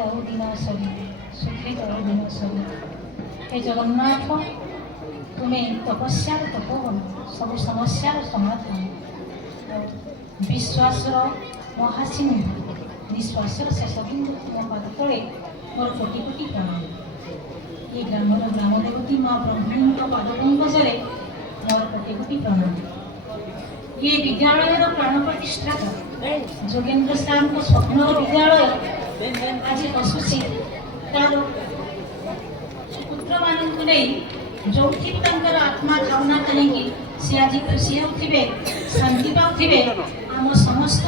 जाऊ दिन सरी सुखी जाऊ दिन सरी। हे जगन्नाथ तुम्हें तपस्यार तपोवन सब समस्यार समाधान विश्वास महासिंह निश्वासर शेष बिंदु तुम पाद तले मोर कोटि कोटि प्रणाम। ये ग्रामर ग्राम देवती माँ ब्रह्मणी पादपंकजरे मोर कोटि कोटि प्रणाम। ये विद्यालय प्राण प्रतिष्ठाता जोगेन्द्र सार स्वप्न विद्यालय आज आसूसी तार पुत्र मान जो आत्मा भावना कहीं सी आज खुशी होते शांति पाथे आम समस्त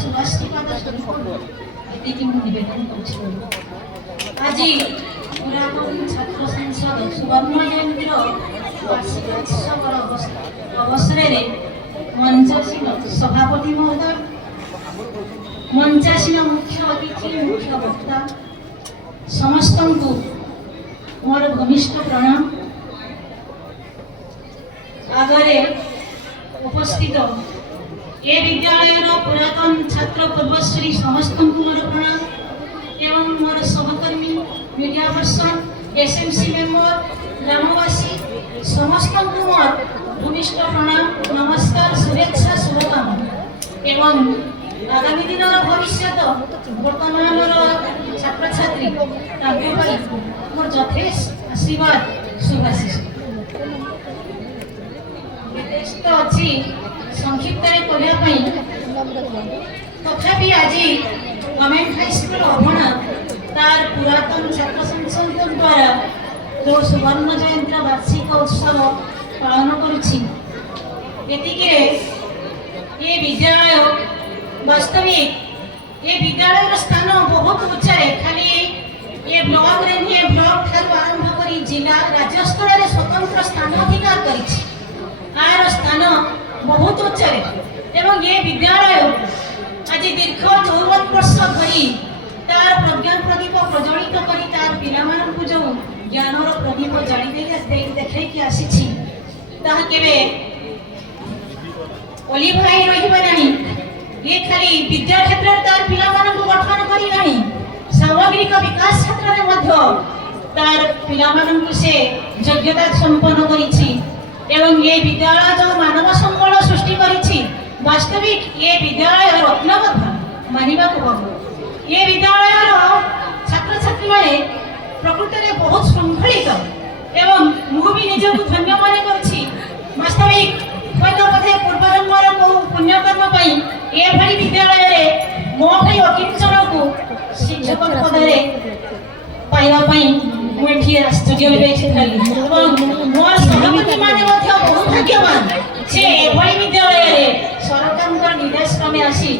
सुभाषीपाद स्वरूप ये नवेदन कर आज पुरातन छात्र संसद सुवर्ण जयंती वार्षिक उत्सव अवसर मंचासीन सभापति महोदय मंचासीन मुख्य अतिथि मुख्य वक्ता समस्त को मोर घनिष्ठ प्रणाम। आगरे उपस्थित ए विद्यालय पुरातन छात्र पूर्वश्री समस्त मोर प्रणाम एवं मोर सहकर्मी मीडिया पर्सन एसएमसी मेंबर ग्रामवासी समस्त मोर घनिष्ठ प्रणाम नमस्कार शुभेच्छा शुभकामना एवं आगामी दिन भविष्य वर्तमान छात्र छात्री मोर यथेष्ट आशीर्वाद शुभाशीष अच्छी संक्षिप्त कहवाई तथापि आज गवर्नमेंट हाईस्कूल अभणा तार पुरातन छात्र संसद द्वारा जो सुवर्ण जयंती वार्षिक उत्सव पालन करुछि ये विद्यालय वास्तविक ये विद्यालय स्थान बहुत उच्चारे खाली ये ब्लॉक रे नहीं ब्लॉक ठार आरंभ करी जिला राज्य स्तर रे स्वतंत्र स्थान अधिकार करिछि आर स्थान बहुत उच्चारे एवं ये विद्यालय आज दीर्घ 54 वर्ष धरी तार प्रज्ञा प्रदीप प्रज्वलित करी तार पिला मानकु जो ज्ञानर प्रदीप जाली देखै कि आसीछि ताहा केबे ओली भाई रहिबा नाही। ये खाली विद्या क्षेत्र में तार पिला मानकु गठन करी नाही सामग्रिक विकास क्षेत्र में मध्य तार पिला मानकु से योग्यता संपन्न करिछि एवं ये विद्यालय जो मानव संबल सृष्टि करिछि वास्तविक ये विद्यालय रत्नबद्ध मानिबा को हबो। ये विद्यालय छात्र छात्री माने प्रकृति में बहुत श्रृंखलित एवं मु भी निजକୁ धन्य माने करछि वास्तविक हयतो पथे पूर्व जन्मर को पुण्यकर्म पई ए भली विद्यालय रे मो भई अकिंचन को शिक्षक पदरे पाइबा पई मु एठी आश्चर्य होइछि खाली एवं मोर सहमति माने मध्य बहुत भाग्यवान से ए भली विद्यालय रे सरकार निर्देश क्रमे आसी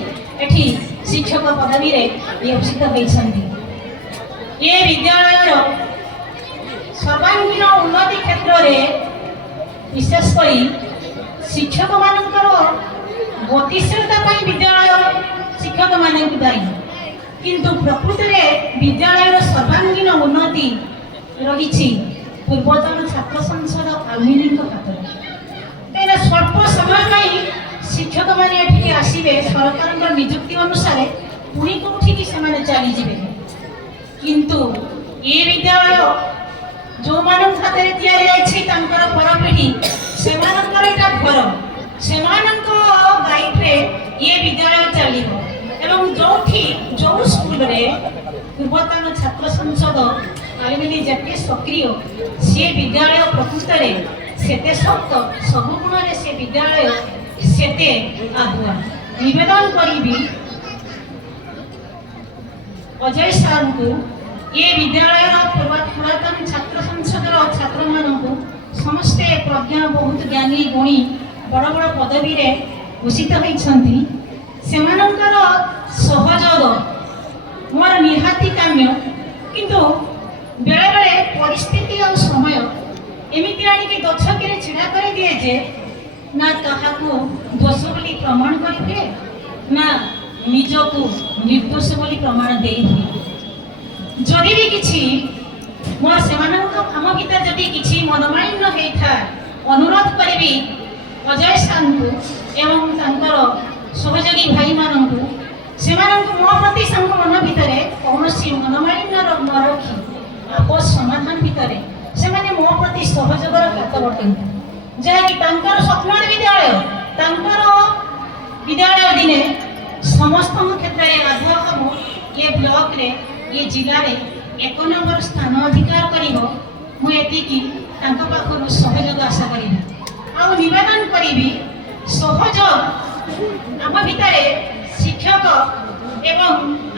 एठी शिक्षक पदवी रे नियोजित होइछन्ति। ये विद्यालय रो सर्वांगीन उन्नति क्षेत्र रे विशेषकर शिक्षक मानकर गतिशीलता विद्यालय शिक्षक मान दायी किंतु प्रकृति में विद्यालय सर्वांगीन उन्नति रही पूर्वतन छात्र संसद आलुमिनी हाथ में स्वल्प समय शिक्षक मैंने आसवे सरकार निजुक्ति अनुसार पुणी कौटी से चलीजे किंतु ये विद्यालय जो मान हाथ में या परपीढ़ी से घर से गाइड रे ये विद्यालय चलो एवं जो स्कूल रे पूर्वतन छात्र संसद आलुमिनी जते सक्रिय से विद्यालय प्रकृत में सेते शक्त सब गुण से विद्यालय सेते आगुआ निवेदन करी अजय सार को ये विद्यालय पुरातन छात्र संसद छात्र मानू समस्ते प्रज्ञा बहुत ज्ञानी गुणी बड़ बड़ पदवी रे घोषित होइछन्ति सेमानंकर सहयोग मोर निहाती काम्य किंतु बेले बेले परिस्थिति और समय एमिति आनिके दक्षके छिड़ा कर दिए जे ना ताहाकू दोष बोली प्रमाण करिथे ना निजकू निर्दोष बोली प्रमाण देइथे जदि भी किछि मोर सेमानंक आम भीतर जदि किछि मनमालिन्य हेता अनुरोध करिबी अजय सानकू एवं तांकर सहयोगी भाई मानकू सेमानंकु मो प्रति संग मन भितरे कौन ଆପୋଷ ସମାଧାନ ଭିତରେ ସେମାନେ ମୋ ପ୍ରତି ସହଯୋଗର ହାତ ବଟାନ୍ତି, ଯାହାକି ତାଙ୍କର ସ୍ୱପ୍ନର ବିଦ୍ୟାଳୟ, ତାଙ୍କର ବିଦ୍ୟାଳୟ ଦିନେ ସମସ୍ତଙ୍କ କ୍ଷେତ୍ରରେ ଆଗ୍ରହ ହେବ ଏ ବ୍ଲକରେ ଏ ଜିଲ୍ଲାରେ 1 ନମ୍ବର ସ୍ଥାନ ଅଧିକାର କରିବ। ମୁଁ ଏତିକି ତାଙ୍କ ପାଖରୁ ସହଯୋଗ ଆଶା କରିବି ଆଉ ନିବେଦନ କରିବି। ସହଯୋଗ ଆମ ଭିତରେ ଶିକ୍ଷକ ଏବଂ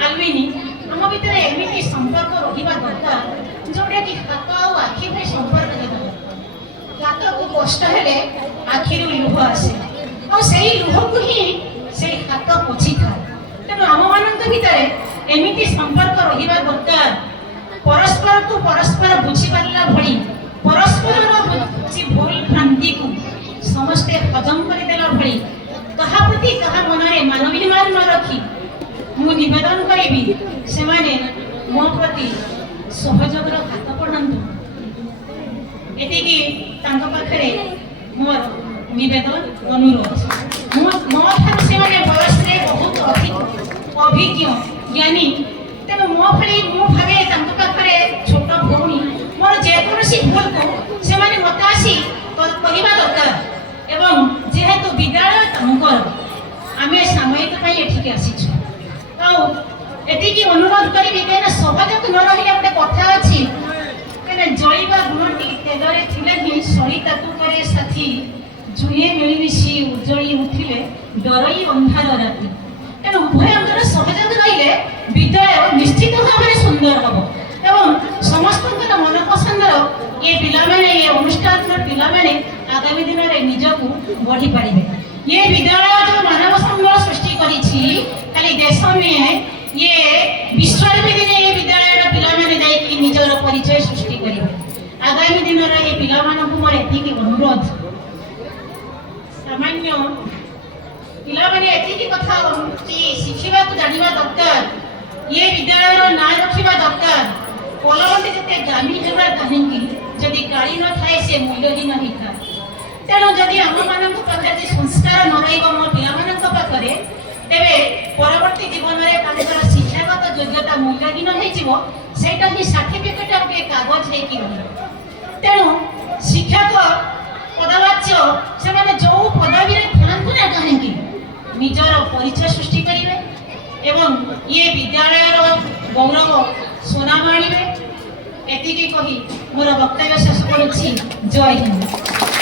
ଆଲୁମିନି ଆମ ଭିତରେ ଏମିତି ସମ୍ପର୍କ ରହିବା ଦରକାର ଯୋଉଟାକି ହାତ ଆଉ ଆଖି ଭଳି ସମ୍ପର୍କ ହେବ। ହାତକୁ କଷ୍ଟ ହେଲେ ଆଖିରୁ ଲୁହ ଆସେ ଆଉ ସେଇ ଲୁହକୁ ହିଁ ସେଇ ହାତ ପୋଛିଥାଏ। ତେଣୁ ଆମମାନଙ୍କ ଭିତରେ ଏମିତି ସମ୍ପର୍କ ରହିବା ଦରକାର, ପରସ୍ପରକୁ ପରସ୍ପର ବୁଝିପାରିଲା ଭଳି, ପରସ୍ପରର ଭୁଲ ଭ୍ରାନ୍ତିକୁ ସମସ୍ତେ ହଜମ କରିଦେଲା ଭଳି, କାହା ପ୍ରତି କାହା ମନରେ ମାନବିମାନ ନ ରଖି ମୁଁ ନିବେଦନ କରିବି ସେମାନେ ମୋ ପ୍ରତି ସହଯୋଗର ହାତ ବଢ଼ାନ୍ତୁ। ଏତିକି ତାଙ୍କ ପାଖରେ ମୋର ନିବେଦନ, ଅନୁରୋଧ। ମୋ ଠାରୁ ସେମାନେ ବୟସରେ ବହୁତ ଅଧିକ ଅଭିଜ୍ଞ ଜ୍ଞାନୀ, ତେଣୁ ମୋ ଭଳି ମୁଁ ଭାବେ ତାଙ୍କ ପାଖରେ ଛୋଟ ଭଉଣୀ। ମୋର ଯେକୌଣସି ଭୁଲକୁ ସେମାନେ ମୋତେ ଆସି କହିବା ଦରକାର ଏବଂ ଯେହେତୁ ବିଦ୍ୟାଳୟ ତାଙ୍କର, ଆମେ ସାମୟିକ ପାଇଁ ଏଠିକି ଆସିଛୁ। ଆଉ ଏତିକି ଅନୁରୋଧ କରିବି, କାହିଁକିନା ସହଯୋଗ ନ ରହିଲେ ଗୋଟେ କଥା ଅଛି, କାହିଁକିନା ଜଳିବା ଗୁଣଟି ତେଲରେ ଥିଲେ ହିଁ ସଳି ତାକୁ କରେ ସାଥୀ, ଜୁଏ ମିଳିମିଶି ଉଜ୍ଜଳି ଉଠିଲେ ଡରଇ ଅନ୍ଧାର ରାତି। ତେଣୁ ଉଭୟଙ୍କର ସହଯୋଗ ରହିଲେ ବିଦ୍ୟାଳୟ ନିଶ୍ଚିତ ଭାବରେ ସୁନ୍ଦର ହେବ ଏବଂ ସମସ୍ତଙ୍କର ମନପସନ୍ଦର ଏ ପିଲାମାନେ, ଏ ଅନୁଷ୍ଠାନର ପିଲାମାନେ ଆଗାମୀ ଦିନରେ ନିଜକୁ ଗଢ଼ି ପାରିବେ। ये विद्यालय जो मानव संबल सृष्टि करिछि खाली देश में ये विश्व में दिने ये विद्यालय पिला माने जाई कि निजर परिचय सृष्टि करिवे। आगामी दिन रे ये पिला मानन को मोर एतिकी अनुरोध, सामान्य पिला माने एतिकी कथा कि शिखिबा को जानिबा दरकार, ये विद्यालय रो ना रखिबा दरकार। कोलमटे जते गामी हेबा काहेकि जदि गाड़ी न थाए से मूल्यहीन हिता। तेणु जदि आम मान पाखे संस्कार न रहा पिला पाखे तेरे परवर्ती जीवन में शिक्षागत योग्यता मूल्यहीन होटा ही सर्टिफिकेट गोटे कागज हो। तेणु शिक्षक पदवाच्य से जो पदवी था कहीं निजर परिचय सृष्टि करेंगे एवं ये विद्यालय गौरव सुनाम आने। एति कही मोर वक्तव्य शेष करुच्ची। जय हिंद।